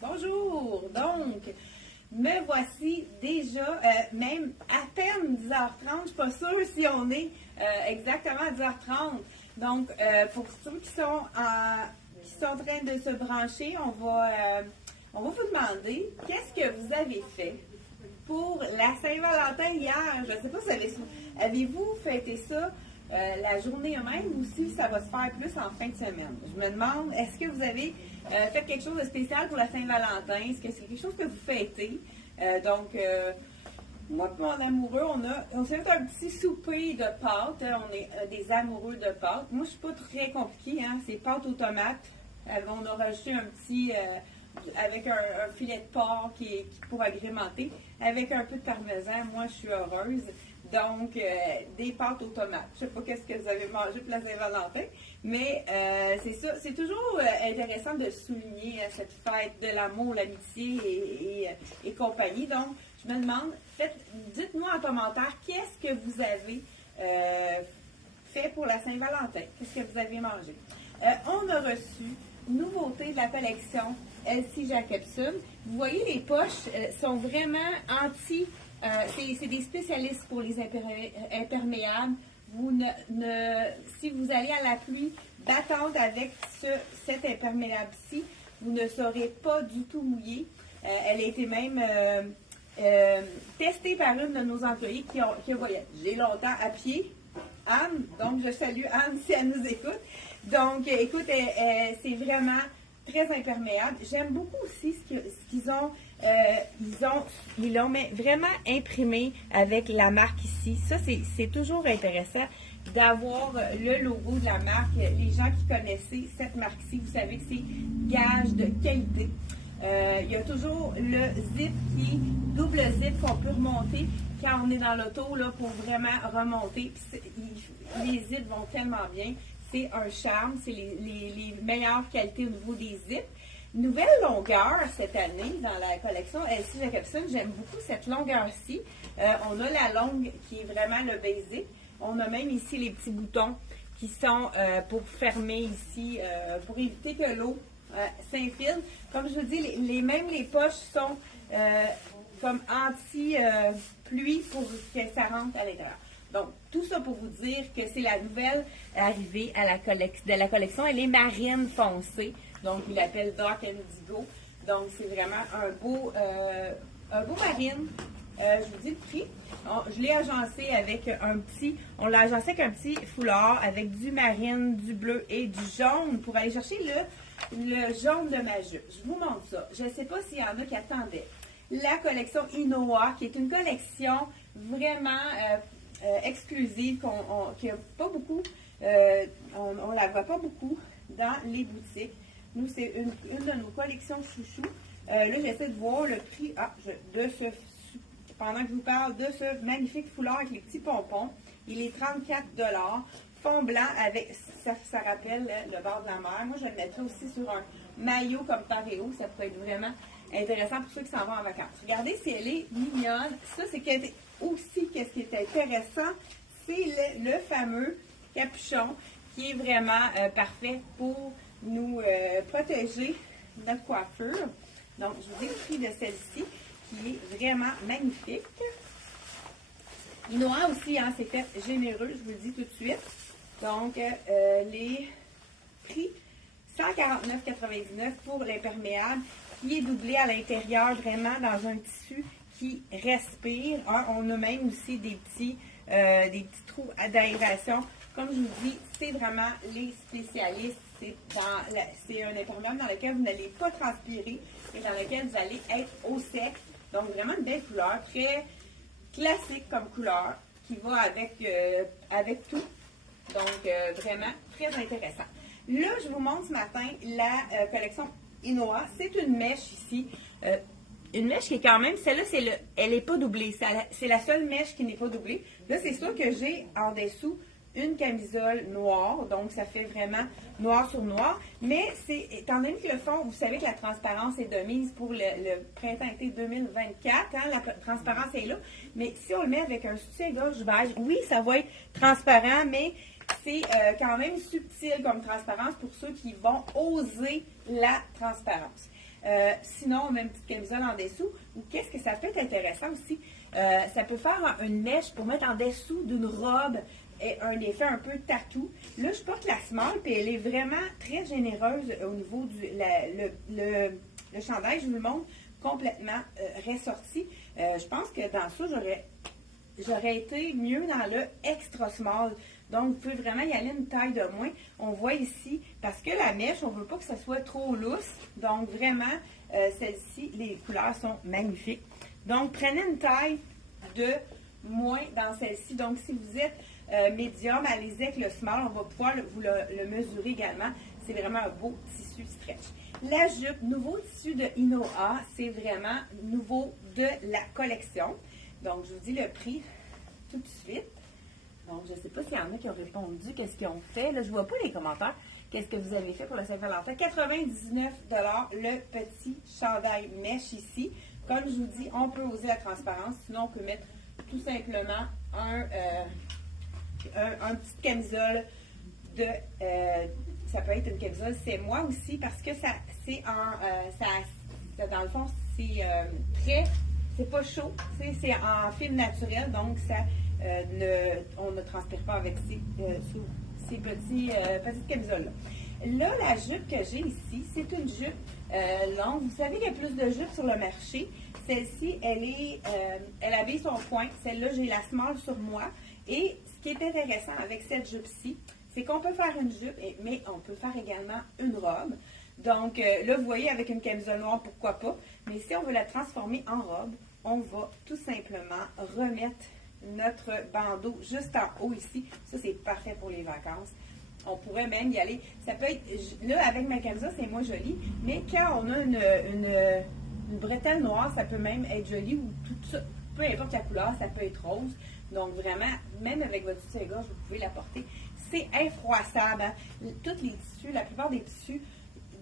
Bonjour! Donc, me voici déjà, même à peine 10h30, je ne suis pas sûre si on est exactement à 10h30. Donc, pour ceux qui sont en train de se brancher, on va vous demander qu'est-ce que vous avez fait pour la Saint-Valentin hier. Je ne sais pas si avez-vous fêté ça la journée même ou si ça va se faire plus en fin de semaine. Je me demande, est-ce que vous avez fait quelque chose de spécial pour la Saint-Valentin? Est-ce que c'est quelque chose que vous fêtez? Moi et mon amoureux, on s'est fait un petit souper de pâtes. On est des amoureux de pâtes. Moi, je ne suis pas très compliquée. C'est pâtes aux tomates. On a rajouté un petit... avec un filet de porc qui pour agrémenter, avec un peu de parmesan. Moi, je suis heureuse. Donc, des pâtes aux tomates. Je ne sais pas qu'est-ce que vous avez mangé pour la Saint-Valentin, mais c'est ça. C'est toujours intéressant de souligner cette fête de l'amour, l'amitié et compagnie. Donc, je me demande, dites-moi en commentaire, qu'est-ce que vous avez fait pour la Saint-Valentin? Qu'est-ce que vous avez mangé? On a reçu nouveauté de la collection Elsie Jacobson. Vous voyez, les poches sont vraiment c'est des spécialistes pour les imperméables. Si vous allez à la pluie battante avec cet imperméable-ci, vous ne serez pas du tout mouillé. Elle a été même testée par une de nos employés qui a voyagé longtemps à pied. Anne, donc je salue Anne si elle nous écoute. Donc, écoute, c'est vraiment très imperméable. J'aime beaucoup aussi ce qu'ils ont. Ils l'ont vraiment imprimé avec la marque ici. Ça, c'est toujours intéressant d'avoir le logo de la marque. Les gens qui connaissent cette marque-ci, vous savez que c'est gage de qualité. Il y a toujours le zip qui est double zip qu'on peut remonter quand on est dans l'auto là, pour vraiment remonter. Les zips vont tellement bien. C'est un charme. C'est les meilleures qualités au niveau des zips. Nouvelle longueur cette année dans la collection Elsie Jacobson. J'aime beaucoup cette longueur-ci. On a la longue qui est vraiment le basic. On a même ici les petits boutons qui sont pour fermer ici, pour éviter que l'eau s'infiltre. Comme je vous dis, même les poches sont comme anti-pluie pour que ça rentre à l'intérieur. Donc, tout ça pour vous dire que c'est la nouvelle arrivée de la collection. Elle est marine foncée. Donc, il l'appelle Dark Indigo. Donc, c'est vraiment un beau marine. Je vous dis le prix. Je l'ai agencé avec on l'a agencé avec un petit foulard avec du marine, du bleu et du jaune pour aller chercher le jaune de ma jupe. Je vous montre ça. Je ne sais pas s'il y en a qui attendaient. La collection Inoa, qui est une collection vraiment exclusive, qui n'a pas beaucoup, on la voit pas beaucoup dans les boutiques. Nous, c'est une de nos collections chouchous. Là, j'essaie de voir le prix pendant que je vous parle de ce magnifique foulard avec les petits pompons. Il est 34 $. Fond blanc avec, ça rappelle le bord de la mer. Moi, je le mettrais aussi sur un maillot comme paréo. Ça pourrait être vraiment intéressant pour ceux qui s'en vont en vacances. Regardez si elle est mignonne. Ça, c'est aussi qu'est-ce qui est intéressant, c'est le fameux capuchon qui est vraiment parfait pour nous protéger notre coiffure. Donc, je vous dis le prix de celle-ci qui est vraiment magnifique. Inoa aussi, c'est fait généreux, je vous le dis tout de suite. Donc, les prix 149,99 pour l'imperméable qui est doublé à l'intérieur vraiment dans un tissu qui respire. On a même aussi des petits trous d'aération. Comme je vous dis, c'est vraiment les spécialistes. C'est un imperméable dans lequel vous n'allez pas transpirer et dans lequel vous allez être au sec. Donc, vraiment une belle couleur, très classique comme couleur, qui va avec tout. Donc, vraiment très intéressant. Là, je vous montre ce matin la collection Inoa. C'est une mèche ici. Une mèche qui est quand même, celle-là, elle n'est pas doublée. C'est la seule mèche qui n'est pas doublée. Là, c'est sûr que j'ai en dessous une camisole noire, donc ça fait vraiment noir sur noir. Mais étant donné que le fond, vous savez que la transparence est de mise pour le printemps-été 2024, la transparence est là. Mais si on le met avec un soutien-gorge beige, oui, ça va être transparent, mais c'est quand même subtil comme transparence pour ceux qui vont oser la transparence. Sinon, on met une petite camisole en dessous. Ou qu'est-ce que ça peut être intéressant aussi? Ça peut faire une mèche pour mettre en dessous d'une robe et un effet un peu tatou. Là, je porte la small, puis elle est vraiment très généreuse au niveau du le chandail. Je vous le montre complètement ressorti. Je pense que dans ça, j'aurais été mieux dans le extra small. Donc, vous pouvez vraiment y aller une taille de moins. On voit ici, parce que la mèche, on ne veut pas que ça soit trop lousse. Donc, vraiment, celle-ci, les couleurs sont magnifiques. Donc, prenez une taille de moins dans celle-ci. Donc, si vous êtes médium, allez-y avec le small. On va pouvoir vous le mesurer également. C'est vraiment un beau tissu stretch. La jupe, nouveau tissu de Inoa. C'est vraiment nouveau de la collection. Donc, je vous dis le prix tout de suite. Donc, je ne sais pas s'il y en a qui ont répondu, qu'est-ce qu'ils ont fait. Là, je ne vois pas les commentaires. Qu'est-ce que vous avez fait pour le Saint-Valentin? 99 le petit chandail mèche ici. Comme je vous dis, on peut oser la transparence. Sinon, on peut mettre tout simplement un petite camisole de... ça peut être une camisole, c'est moi aussi, parce que ça, c'est dans le fond, c'est très... C'est pas chaud, c'est en fil naturel, donc ça, on ne transpire pas avec ces petites camisoles-là. Là, la jupe que j'ai ici, c'est une jupe longue. Vous savez qu'il y a plus de jupes sur le marché. Celle-ci, elle habille son coin. Celle-là, j'ai la small sur moi. Et ce qui est intéressant avec cette jupe-ci, c'est qu'on peut faire une jupe, mais on peut faire également une robe. Donc, là, vous voyez, avec une camisole noire, pourquoi pas. Mais si on veut la transformer en robe, on va tout simplement remettre notre bandeau juste en haut ici. Ça, c'est parfait pour les vacances. On pourrait même y aller. Ça peut être, là, avec ma camisole, c'est moins joli. Mais quand on a une bretelle noire, ça peut même être joli ou tout ça. Peu importe la couleur, ça peut être rose. Donc, vraiment, même avec votre soutien-gorge, vous pouvez la porter. C'est infroissable. Hein? Tous les tissus, la plupart des tissus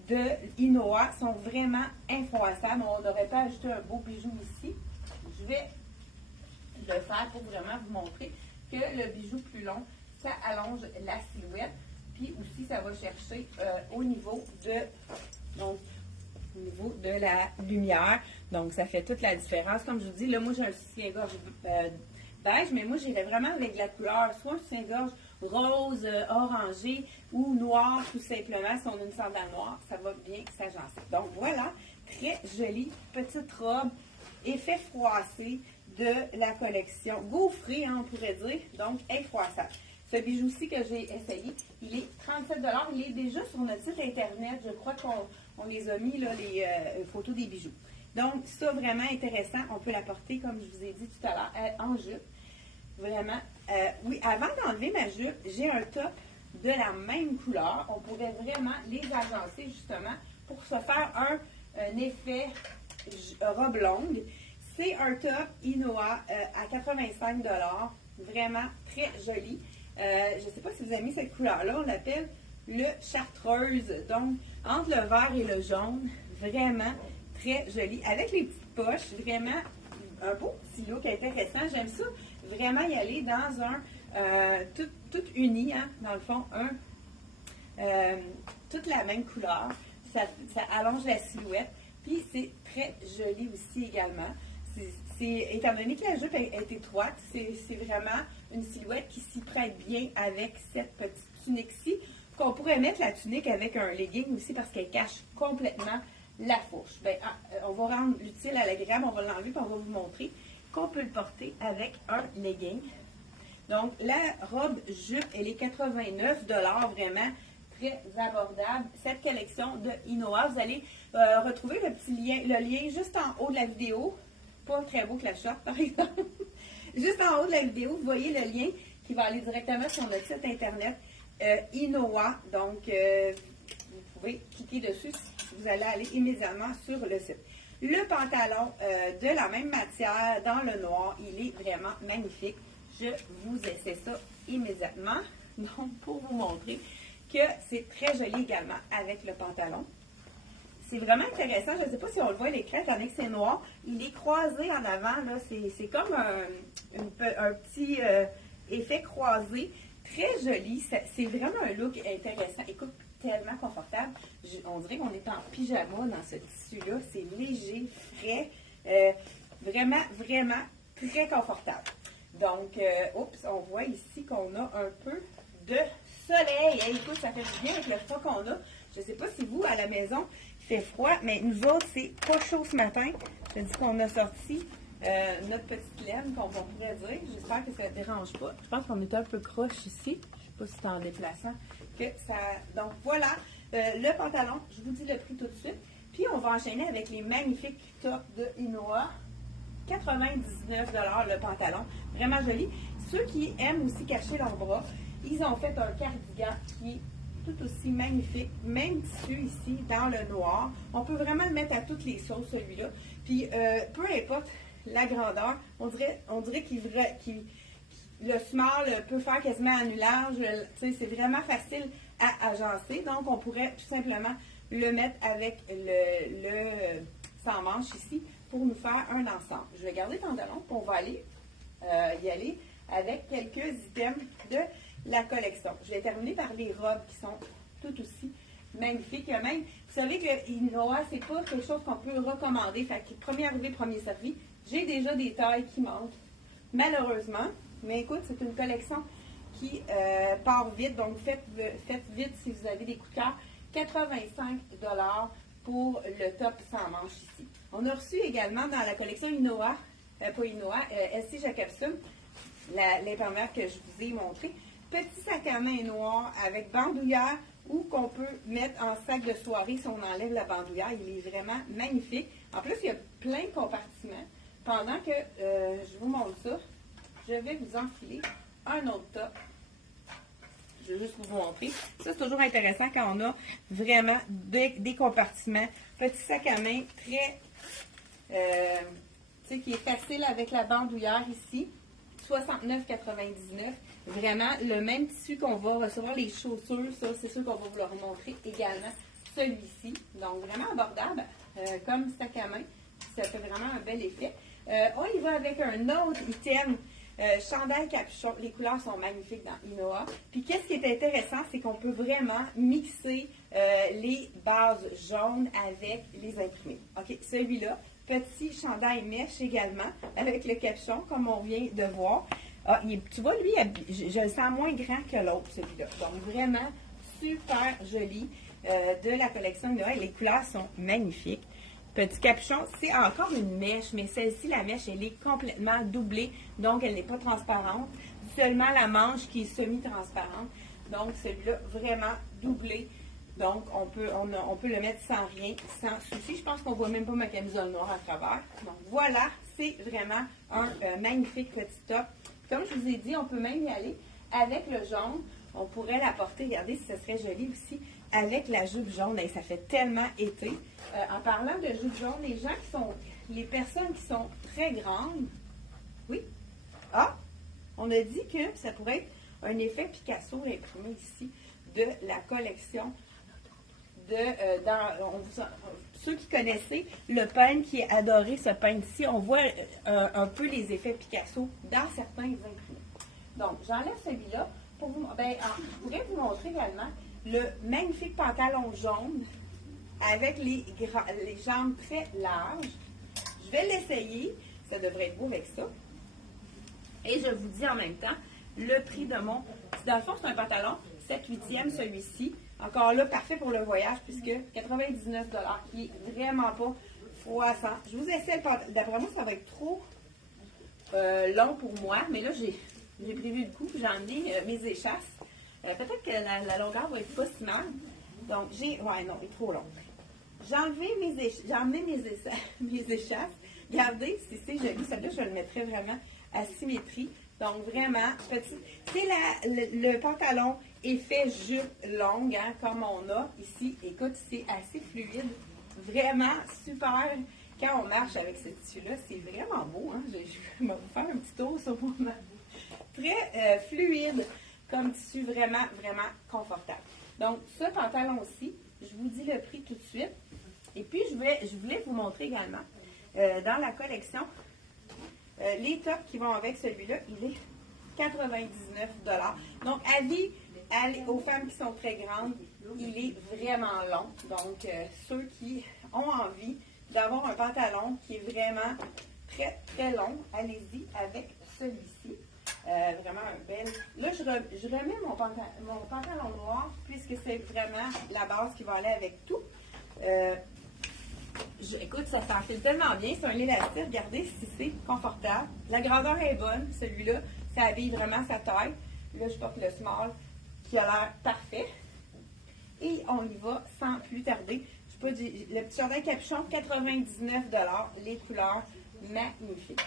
de Inoa sont vraiment infroissables. On aurait pas ajouté un beau bijou ici. Je vais le faire pour vraiment vous montrer que le bijou plus long, ça allonge la silhouette. Puis aussi, ça va chercher au niveau de la lumière. Donc, ça fait toute la différence. Comme je vous dis, là, moi, j'ai un soutien-gorge beige, mais moi, j'irais vraiment avec la couleur, soit un soutien-gorge rose, orangé ou noir, tout simplement. Si on a une sandale noire, ça va bien s'agencer. Donc, voilà, très jolie petite robe, effet froissé de la collection. Gaufré, hein, on pourrait dire, donc infroissable. Ce bijou-ci que j'ai essayé, il est 37 $. Il est déjà sur notre site Internet. Je crois qu'on les a mis, là, les photos des bijoux. Donc, ça, vraiment intéressant. On peut la porter, comme je vous ai dit tout à l'heure, en jupe. Vraiment. Oui, avant d'enlever ma jupe, j'ai un top de la même couleur. On pourrait vraiment les agencer, justement, pour se faire un effet robe longue. C'est un top Inoa à 85 $. Vraiment très joli. Je ne sais pas si vous avez mis cette couleur-là. On l'appelle le chartreuse. Donc, entre le vert et le jaune, vraiment très joli. Avec les petites poches, vraiment un beau petit look intéressant. J'aime ça. Vraiment y aller dans un tout uni, hein, dans le fond, toute la même couleur. Ça allonge la silhouette. Puis c'est très joli aussi également. Étant donné que la jupe est étroite, c'est vraiment une silhouette qui s'y prête bien avec cette petite tunique-ci. Qu'on pourrait mettre la tunique avec un legging aussi parce qu'elle cache complètement la fourche. Ben, on va rendre l'utile à l'agréable, on va l'enlever et on va vous montrer qu'on peut le porter avec un legging. Donc, la robe jupe, elle est 89 $, vraiment très abordable. Cette collection de Inoa, vous allez retrouver le lien juste en haut de la vidéo. Pas très beau que la short, par exemple. Juste en haut de la vidéo, vous voyez le lien qui va aller directement sur notre site internet Inoa. Donc, vous pouvez cliquer dessus si vous allez aller immédiatement sur le site. Le pantalon de la même matière, dans le noir, il est vraiment magnifique. Je vous essaie ça immédiatement, donc pour vous montrer que c'est très joli également avec le pantalon. C'est vraiment intéressant, je ne sais pas si on le voit à l'écran, étant donné que c'est noir, il est croisé en avant, là, c'est comme un petit effet croisé, très joli, c'est vraiment un look intéressant. Écoute, tellement confortable. On dirait qu'on est en pyjama dans ce tissu-là. C'est léger, frais, vraiment, vraiment très confortable. Donc, oups, on voit ici qu'on a un peu de soleil. Hey, écoute, ça fait du bien avec le froid qu'on a. Je ne sais pas si vous, à la maison, il fait froid, mais nous autres, c'est pas chaud ce matin. Je dis qu'on a sorti notre petite laine, qu'on pourrait dire. J'espère que ça ne dérange pas. Je pense qu'on est un peu croche ici. Je ne sais pas si c'est en déplaçant que ça... Donc, voilà le pantalon. Je vous dis le prix tout de suite. Puis, on va enchaîner avec les magnifiques tops de Inoa. 99 $ le pantalon. Vraiment joli. Ceux qui aiment aussi cacher leurs bras, ils ont fait un cardigan qui est tout aussi magnifique. Même tissu ici, dans le noir. On peut vraiment le mettre à toutes les sauces, celui-là. Puis, peu importe la grandeur, on dirait le small peut faire quasiment annulage. C'est vraiment facile à agencer. Donc, on pourrait tout simplement le mettre avec le sans manche ici pour nous faire un ensemble. Je vais garder le pantalon, puis on va aller y aller avec quelques items de la collection. Je vais terminer par les robes qui sont tout aussi magnifiques. Même, vous savez que Inoa, c'est pas quelque chose qu'on peut recommander. Fait que premier arrivé, premier servi. J'ai déjà des tailles qui manquent, malheureusement. Mais écoute, c'est une collection qui part vite. Donc, faites vite si vous avez des coups de cœur. 85 $ pour le top sans manche ici. On a reçu également dans la collection Inoa, pas Inoa, SC Jacobson, l'imperméable que je vous ai montré. Petit sac à main noir avec bandoulière ou qu'on peut mettre en sac de soirée si on enlève la bandoulière. Il est vraiment magnifique. En plus, il y a plein de compartiments. Pendant que je vous montre ça, je vais vous enfiler un autre top. Je vais juste vous montrer. Ça, c'est toujours intéressant quand on a vraiment des compartiments. Petit sac à main très, qui est facile avec la bandoulière ici. 69,99. Vraiment, le même tissu qu'on va recevoir les chaussures. Ça, c'est sûr qu'on va vous le remontrer également. Celui-ci. Donc, vraiment abordable comme sac à main. Ça fait vraiment un bel effet. On y va avec un autre item. Chandail capuchon, les couleurs sont magnifiques dans Inoa. Puis qu'est-ce qui est intéressant, c'est qu'on peut vraiment mixer les bases jaunes avec les imprimés. OK, celui-là, petit chandail mèche également, avec le capuchon, comme on vient de voir. Ah, tu vois, lui, je le sens moins grand que l'autre, celui-là. Donc vraiment, super joli de la collection Inoa. Et les couleurs sont magnifiques. Petit capuchon, c'est encore une mèche, mais celle-ci, la mèche, elle est complètement doublée, donc elle n'est pas transparente. Seulement la manche qui est semi-transparente. Donc celui-là, vraiment doublé. Donc on peut le mettre sans rien, sans souci. Je pense qu'on ne voit même pas ma camisole noire à travers. Donc voilà, c'est vraiment un magnifique petit top. Comme je vous ai dit, on peut même y aller avec le jaune. On pourrait la porter, regardez si ce serait joli aussi, avec la jupe jaune. Et ça fait tellement été. En parlant de jupe jaune, les personnes qui sont très grandes, oui, on a dit que ça pourrait être un effet Picasso imprimé ici de la collection ceux qui connaissaient le peigne qui est adoré, ce peigne-ci, on voit un peu les effets Picasso dans certains imprimés. Donc, j'enlève celui-là. Je pourrais vous montrer également le magnifique pantalon jaune avec les jambes très larges. Je vais l'essayer. Ça devrait être beau avec ça. Et je vous dis en même temps le prix de mon... Dans le fond, c'est un pantalon 7/8e celui-ci. Encore là, parfait pour le voyage puisque 99 $, qui est vraiment pas froissant. Je vous essaie le pantalon. D'après moi, ça va être trop long pour moi. Mais là, j'ai prévu le coup. J'ai emmené mes échasses. Peut-être que la longueur va être pas si mal. Donc, ouais, non, il est trop long. J'ai emmené mes échasses. Regardez, c'est joli. Celle-là, je le mettrais vraiment à symétrie. Donc, vraiment, petit. C'est le pantalon effet jupe longue, hein, comme on a ici. Écoute, c'est assez fluide. Vraiment super. Quand on marche avec ce tissu-là, c'est vraiment beau. Hein? Je vais vous faire un petit tour sur mon main. Très fluide comme tissu, vraiment, vraiment confortable. Donc, ce pantalon-ci, je vous dis le prix tout de suite. Et puis, je voulais vous montrer également, dans la collection, les tops qui vont avec celui-là, il est 99 $. Donc, avis aux femmes qui sont très grandes, il est vraiment long. Donc, ceux qui ont envie d'avoir un pantalon qui est vraiment très, très long, allez-y avec celui-ci. Vraiment un bel... Là, je remets mon pantalon noir puisque c'est vraiment la base qui va aller avec tout. Écoute, ça s'enfile tellement bien. C'est un élastique. Regardez si c'est confortable. La grandeur est bonne. Celui-là, ça habille vraiment sa taille. Là, je porte le small qui a l'air parfait. Et on y va sans plus tarder. Je sais pas, le petit chandail capuchon, 99 $. Les couleurs magnifiques.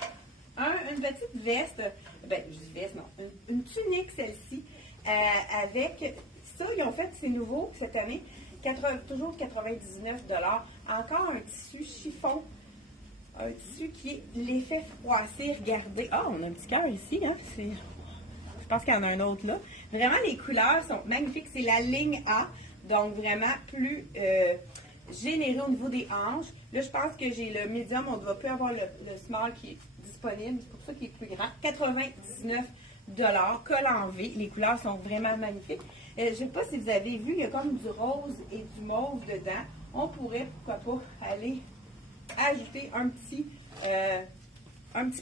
Une petite veste, ben, je dis veste, non, une tunique, celle-ci, avec ça, ils ont fait, c'est nouveau cette année, toujours 99 $. Encore un tissu chiffon, un tissu qui est l'effet froissé, regardez. Ah, on a un petit cœur ici, hein, je pense qu'il y en a un autre là. Vraiment, les couleurs sont magnifiques, c'est la ligne A, donc vraiment plus généreux au niveau des hanches. Là, je pense que j'ai le médium, on ne doit plus avoir le small qui est disponible, c'est pour ça qu'il est plus grand. 99 $, col en V, les couleurs sont vraiment magnifiques. Je ne sais pas si vous avez vu, il y a comme du rose et du mauve dedans. On pourrait, pourquoi pas, aller ajouter un petit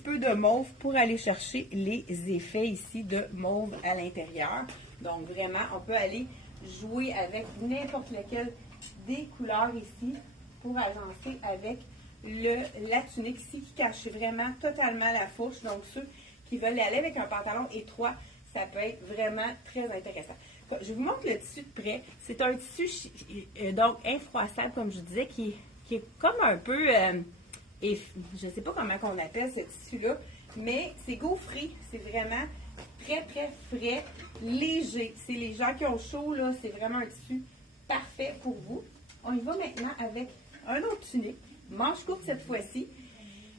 peu de mauve pour aller chercher les effets ici de mauve à l'intérieur. Donc vraiment, on peut aller jouer avec n'importe lequel des couleurs ici pour agencer avec la tunique ici qui cache vraiment totalement la fourche. Donc ceux qui veulent aller avec un pantalon étroit, ça peut être vraiment très intéressant. Je vous montre le tissu de près. C'est un tissu donc infroissable, comme je disais, qui est comme un peu, je ne sais pas comment on appelle ce tissu-là, mais c'est gaufré. C'est vraiment très, très frais, léger. C'est les gens qui ont chaud, là, c'est vraiment un tissu parfait pour vous. On y va maintenant avec un autre tunique, manche courte cette fois-ci.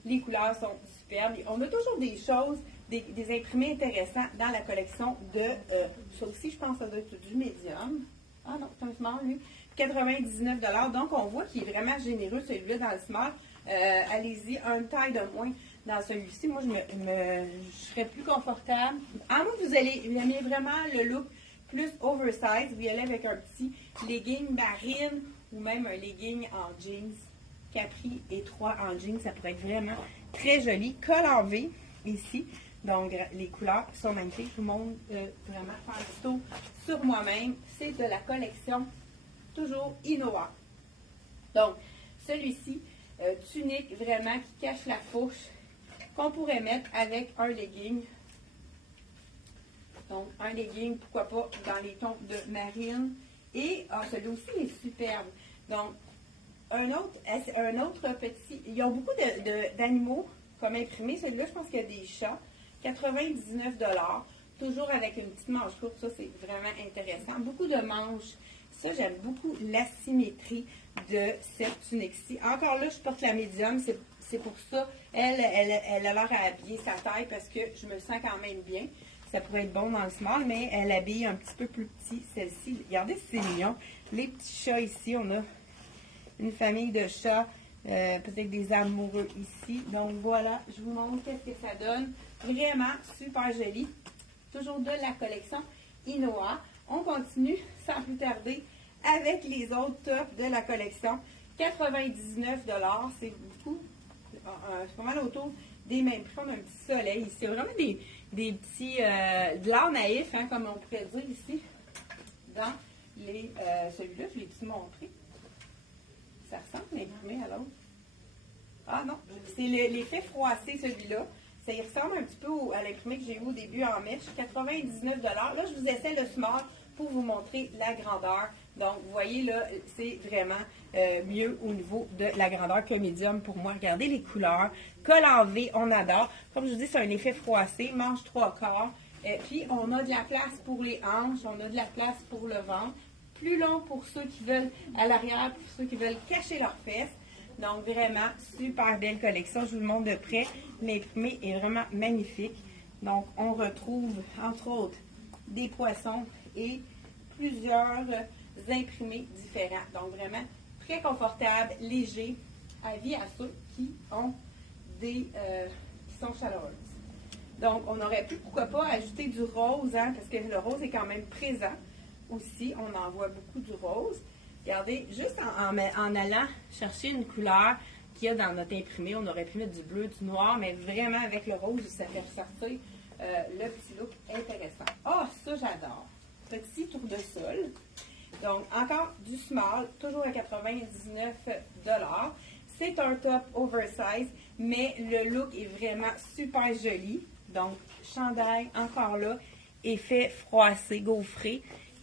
Les couleurs sont superbes. On a toujours des choses, des imprimés intéressants dans la collection de, ça aussi je pense que ça doit être du médium. Ah non, c'est un small lui. 99 $. Donc on voit qu'il est vraiment généreux celui-là dans le small. Allez-y, une taille de moins dans celui-ci. Moi, je serais plus confortable. En moins que vous aimiez vraiment le look plus oversize, vous y allez avec un petit legging marine ou même un legging en jeans. Capri étroit en jeans, ça pourrait être vraiment très joli. Col en V ici. Donc, les couleurs sont magnifiques. Je vous montre vraiment faire un tour sur moi-même. C'est de la collection toujours Inoa. Donc, celui-ci, tunique vraiment qui cache la fourche, qu'on pourrait mettre avec un legging. Donc, un legging, pourquoi pas, dans les tons de marine. Et celui aussi est superbe. Donc, un autre petit, ils ont beaucoup d'animaux comme imprimés. Celui-là, je pense qu'il y a des chats. 99 $. Toujours avec une petite manche courte. Ça, c'est vraiment intéressant. Beaucoup de manches. Ça, j'aime beaucoup l'asymétrie de cette tunique-ci. Encore là, je porte la médium. C'est pour ça. Elle a l'air à habiller sa taille parce que je me sens quand même bien. Ça pourrait être bon dans le small, mais elle habille un petit peu plus petit, celle-ci. Regardez, c'est mignon. Les petits chats ici, on a une famille de chats, peut-être des amoureux ici. Donc voilà, je vous montre qu'est-ce que ça donne. Vraiment super joli. Toujours de la collection Inoa. On continue sans plus tarder avec les autres tops de la collection. 99 $, c'est beaucoup. C'est pas mal autour des mêmes prix. On a un petit soleil ici. C'est vraiment des petits, de l'art naïf, hein, comme on pourrait dire ici, dans celui-là. Je l'ai-tu montré? Ça ressemble l'imprimé à l'autre. Ah non, c'est l'effet froissé, celui-là. Ça y ressemble un petit peu à l'imprimé que j'ai eu au début en mèche. 99 $. Là, je vous essaie le small pour vous montrer la grandeur. Donc, vous voyez, là, c'est vraiment mieux au niveau de la grandeur que médium pour moi. Regardez les couleurs. Col en V, on adore. Comme je vous dis, c'est un effet froissé. Manche 3/4. Puis, on a de la place pour les hanches. On a de la place pour le ventre. Plus long pour ceux qui veulent à l'arrière, pour ceux qui veulent cacher leurs fesses. Donc, vraiment, super belle collection. Je vous le montre de près. L'imprimé est vraiment magnifique. Donc, on retrouve, entre autres, des poissons et plusieurs imprimés différents. Donc, vraiment, très confortable, léger, avis à ceux qui ont qui sont chaleureuses. Donc, on aurait pu, pourquoi pas, ajouter du rose, hein, parce que le rose est quand même présent. aussi, on en voit beaucoup du rose. Regardez, juste en allant chercher une couleur qu'il y a dans notre imprimé, on aurait pu mettre du bleu, du noir, mais vraiment avec le rose, ça fait ressortir le petit look intéressant. Ah, ça j'adore! Petit tournesol. Donc, encore du small, toujours à 99 $. C'est un top oversize, mais le look est vraiment super joli. Donc, chandail, encore là, effet froissé, gaufré,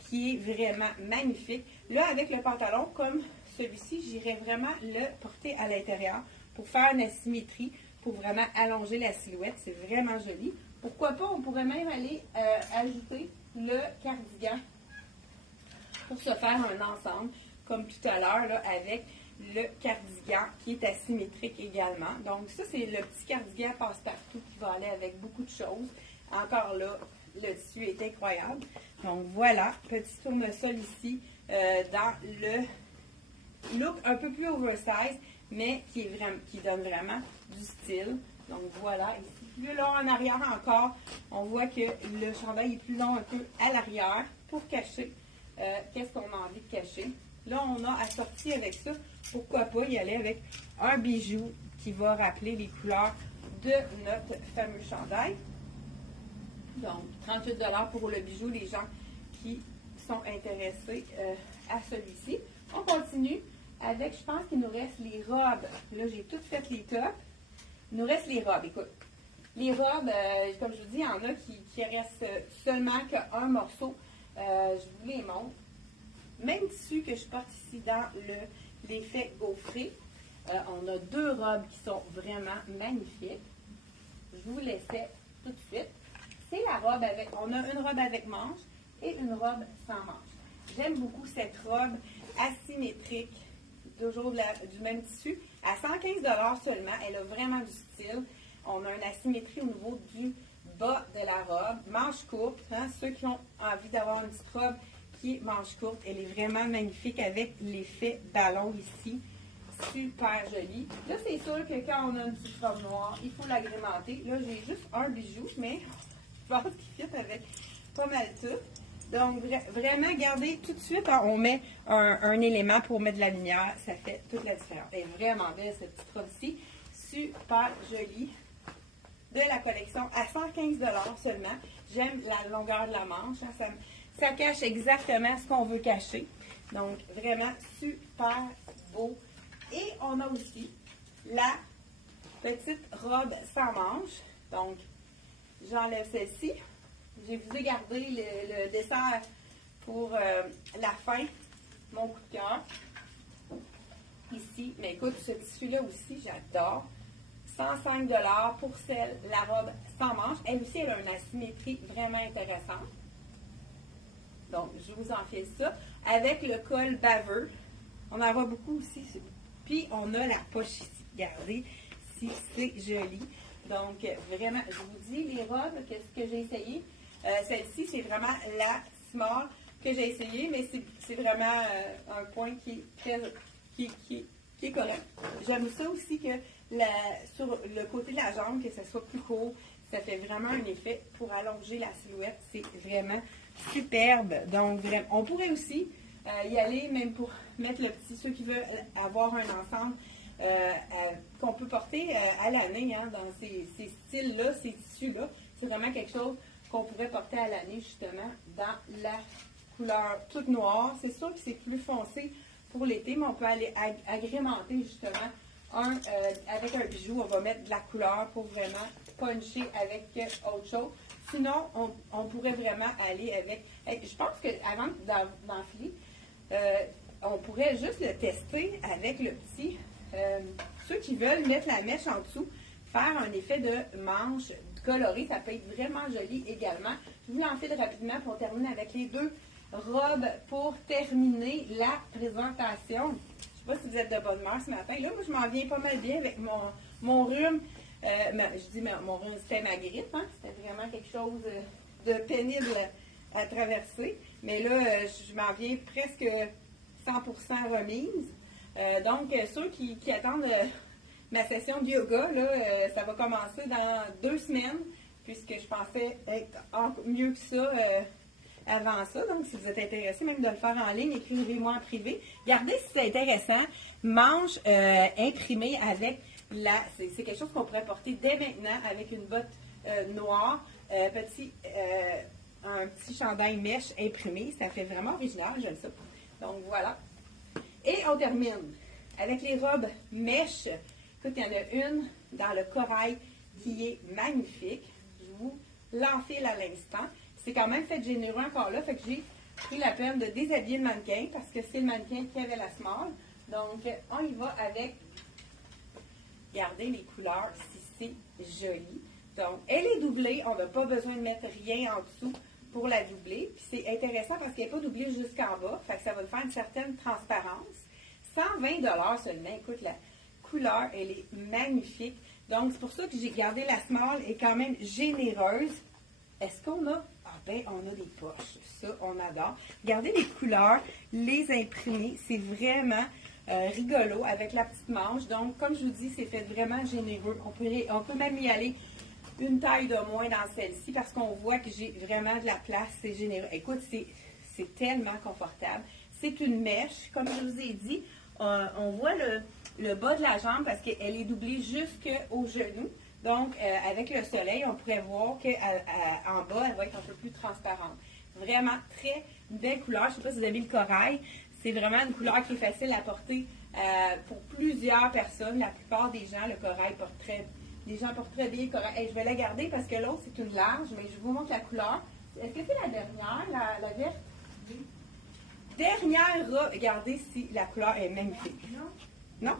qui est vraiment magnifique. Là, avec le pantalon, comme celui-ci, j'irais vraiment le porter à l'intérieur pour faire une asymétrie, pour vraiment allonger la silhouette. C'est vraiment joli. Pourquoi pas, on pourrait même aller ajouter le cardigan pour se faire un ensemble, comme tout à l'heure, là, avec le cardigan qui est asymétrique également. Donc ça, c'est le petit cardigan passe-partout qui va aller avec beaucoup de choses. Encore là, le tissu est incroyable. Donc voilà, petit tournesol ici dans le look un peu plus oversize, mais qui donne vraiment du style. Donc voilà, ici, plus long en arrière encore, on voit que le chandail est plus long un peu à l'arrière pour cacher qu'est-ce qu'on a envie de cacher. Là, on a assorti avec ça, pourquoi pas y aller avec un bijou qui va rappeler les couleurs de notre fameux chandail. Donc, 38 $ pour le bijou, les gens qui sont intéressés à celui-ci. On continue avec, je pense qu'il nous reste les robes. Là, j'ai toutes fait les tops. Il nous reste les robes. Écoute, les robes, comme je vous dis, il y en a qui restent seulement qu'un morceau. Je vous les montre. Même tissu que je porte ici dans l'effet gaufré. On a deux robes qui sont vraiment magnifiques. Je vous laissais tout de suite. C'est la robe avec, on a une robe avec manche et une robe sans manche. J'aime beaucoup cette robe asymétrique, toujours du même tissu. À 115 $ seulement, elle a vraiment du style. On a une asymétrie au niveau du bas de la robe. Manche courte, hein, ceux qui ont envie d'avoir une petite robe qui est manche courte, elle est vraiment magnifique avec l'effet ballon ici. Super jolie. Là, c'est sûr que quand on a une petite robe noire, il faut l'agrémenter. Là, j'ai juste un bijou, mais je pense qu'il fit avec pas mal tout. Donc, vraiment, regardez, tout de suite, on met un élément pour mettre de la lumière. Ça fait toute la différence. Elle est vraiment belle, cette petite robe-ci. Super jolie. De la collection à 115 $ seulement. J'aime la longueur de la manche. Hein, ça cache exactement ce qu'on veut cacher. Donc, vraiment super beau. Et on a aussi la petite robe sans manche. Donc, j'enlève celle-ci. Je vous ai gardé le dessert pour la fin, mon coup de cœur. Ici, mais écoute, ce tissu-là aussi, j'adore. 105 $ pour la robe sans manche. Elle aussi, elle a une asymétrie vraiment intéressante. Donc, je vous en fais ça. Avec le col baveux. On en voit beaucoup aussi. Puis, on a la poche ici. Regardez si c'est joli. Donc, vraiment, je vous dis, les robes, qu'est-ce que j'ai essayé? Celle-ci, c'est vraiment la small que j'ai essayé, mais c'est vraiment un point qui est correct. J'aime ça aussi que sur le côté de la jambe, que ça soit plus court, ça fait vraiment un effet pour allonger la silhouette. C'est vraiment superbe. Donc, on pourrait aussi y aller, même pour mettre le petit, ceux qui veulent avoir un ensemble qu'on peut porter à l'année, hein, dans ces styles-là, ces tissus-là. C'est vraiment quelque chose qu'on pourrait porter à l'année, justement, dans la couleur toute noire. C'est sûr que c'est plus foncé pour l'été, mais on peut aller agrémenter, justement, avec un bijou. On va mettre de la couleur pour vraiment puncher avec autre chose. Sinon, on pourrait vraiment aller avec... Je pense qu'avant d'enfiler, on pourrait juste le tester avec le petit... ceux qui veulent mettre la mèche en dessous, faire un effet de manche coloré, ça peut être vraiment joli également. Je vous enfile rapidement pour terminer avec les deux robes pour terminer la présentation. Je ne sais pas si vous êtes de bonne humeur ce matin. Là, moi, je m'en viens pas mal bien avec mon rhume. Je dis mon rhume, c'était ma grippe. Hein? C'était vraiment quelque chose de pénible à traverser. Mais là, je m'en viens presque 100% remise. Donc, ceux qui attendent ma session de yoga, là, ça va commencer dans 2 semaines, puisque je pensais être mieux que ça avant ça. Donc, si vous êtes intéressé même de le faire en ligne, écrivez-moi en privé. Regardez si c'est intéressant. Manche imprimée avec c'est quelque chose qu'on pourrait porter dès maintenant avec une botte noire, un petit chandail mèche imprimé. Ça fait vraiment original, j'aime ça. Donc, voilà. Et on termine avec les robes mèche. Écoute, il y en a une dans le corail qui est magnifique. Je vous l'enfile à l'instant. C'est quand même fait généreux encore là. Fait que j'ai pris la peine de déshabiller le mannequin parce que c'est le mannequin qui avait la small. Donc, on y va avec, regardez les couleurs, si c'est joli. Donc, elle est doublée. On n'a pas besoin de mettre rien en dessous pour la doubler. Puis c'est intéressant parce qu'elle n'est pas doublée jusqu'en bas. Fait que ça va nous faire une certaine transparence. 120 seulement. Écoute, la couleur, elle est magnifique. Donc, c'est pour ça que j'ai gardé la small et quand même généreuse. Est-ce qu'on a? Ah ben, on a des poches. Ça, on adore. Regardez les couleurs, les imprimés. C'est vraiment rigolo avec la petite manche. Donc, comme je vous dis, c'est fait vraiment généreux. On peut même y aller une taille de moins dans celle-ci parce qu'on voit que j'ai vraiment de la place. C'est généreux. Écoute, c'est tellement confortable. C'est une mèche, comme je vous ai dit. On voit le bas de la jambe parce qu'elle est doublée jusqu'au genou. Donc, avec le soleil, on pourrait voir qu'en bas, elle va être un peu plus transparente. Vraiment très belle couleur. Je ne sais pas si vous avez le corail. C'est vraiment une couleur qui est facile à porter pour plusieurs personnes. La plupart des gens, le corail les gens portent très bien le corail. Et je vais la garder parce que l'autre, c'est une large, mais je vous montre la couleur. Est-ce que c'est la dernière, la verte? Oui. Dernière robe. Regardez si la couleur est magnifique. Non?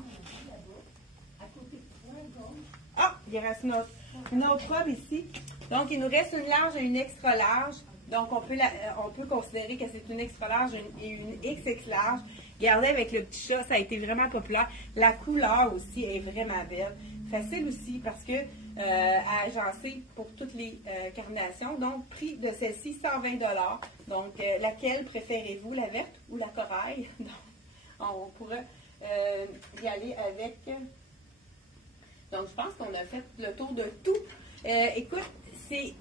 Ah, il reste une autre robe ici. Donc, il nous reste une large et une extra large. Donc, on peut considérer que c'est une extra large et une XX large. Regardez avec le petit chat, ça a été vraiment populaire. La couleur aussi est vraiment belle. Facile aussi parce que à agencer pour toutes les carnations. Donc, prix de celle-ci, 120 $. Donc, laquelle préférez-vous, la verte ou la corail? Donc, on pourrait y aller avec... Donc, je pense qu'on a fait le tour de tout. Écoute, c'est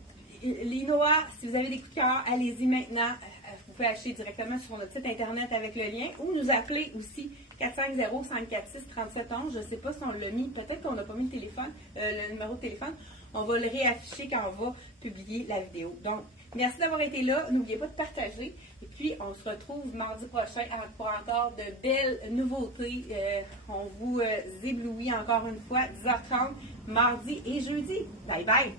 les Noah, si vous avez des coups de cœur, allez-y maintenant. Vous pouvez acheter directement sur notre site Internet avec le lien ou nous appeler aussi 450-546-3711. Je ne sais pas si on l'a mis. Peut-être qu'on n'a pas mis le téléphone, le numéro de téléphone. On va le réafficher quand on va publier la vidéo. Donc, merci d'avoir été là. N'oubliez pas de partager. Et puis, on se retrouve mardi prochain pour encore de belles nouveautés. On vous éblouit encore une fois, 10h30, mardi et jeudi. Bye bye!